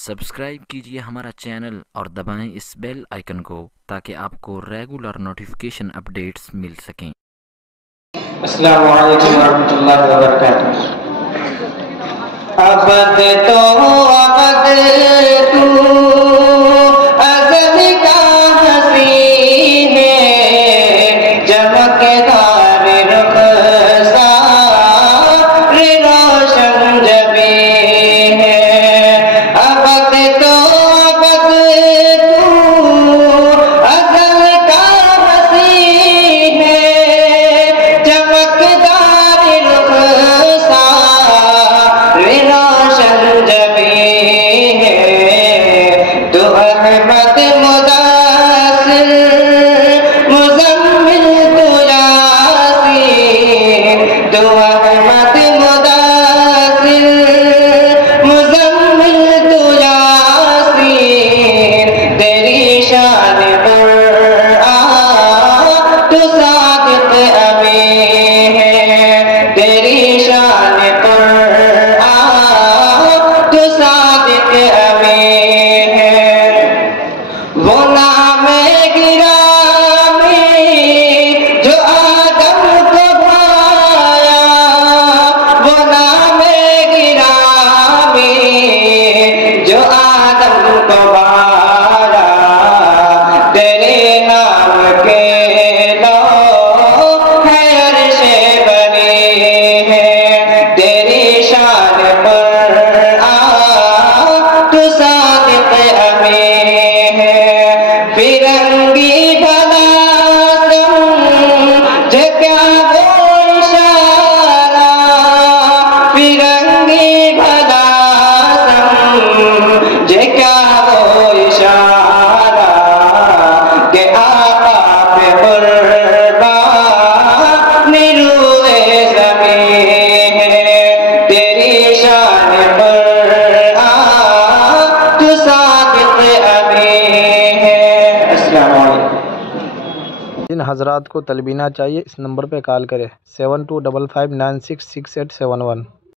Subscribe کیجئے ہمارا channel اور دبائیں اس بیل آئیکن کو تاکہ آپ کو ریگولر نوٹیفیکیشن اپڈیٹس مل سکیں۔ السلام علیکم ورحمۃ اللہ وبرکاتہ۔ عبد تو عبد تو ازل کا حسین ہے، چمکدار رخ سار روشن جبیں ہے۔ عبد تو عبد تو ازل کا حسین ہے، چمکدار رخ سار روشن جبیں ہے۔ تو احمد مدثر مزمل تو یاسین، تو احمد مدثر مزمل تو یاسین، تیری شان قرآن تو صادق امین ہے، تیری شان قرآن تو صادق امین ہے۔ وہ نام گرامی جو آدم کو بھایا، وہ نام گرامی جو آدم کو بھایا، تیرے نام کے لوح عرش بنی ہے، تیری شان قرآن تو صادق امین ہے۔ فرنگی بھلا سمجھے کیا وہ اشارہ، فرنگی بھلا سمجھے کیا وہ اشارہ، کہ آقا پہ قربان روئے زمین ہے، تیری شان قرآن تو صادق امین ہے۔ السلام علیکم۔ جن حضرات کو تلبینہ چاہیے اس نمبر پہ کال کریں 7255966871۔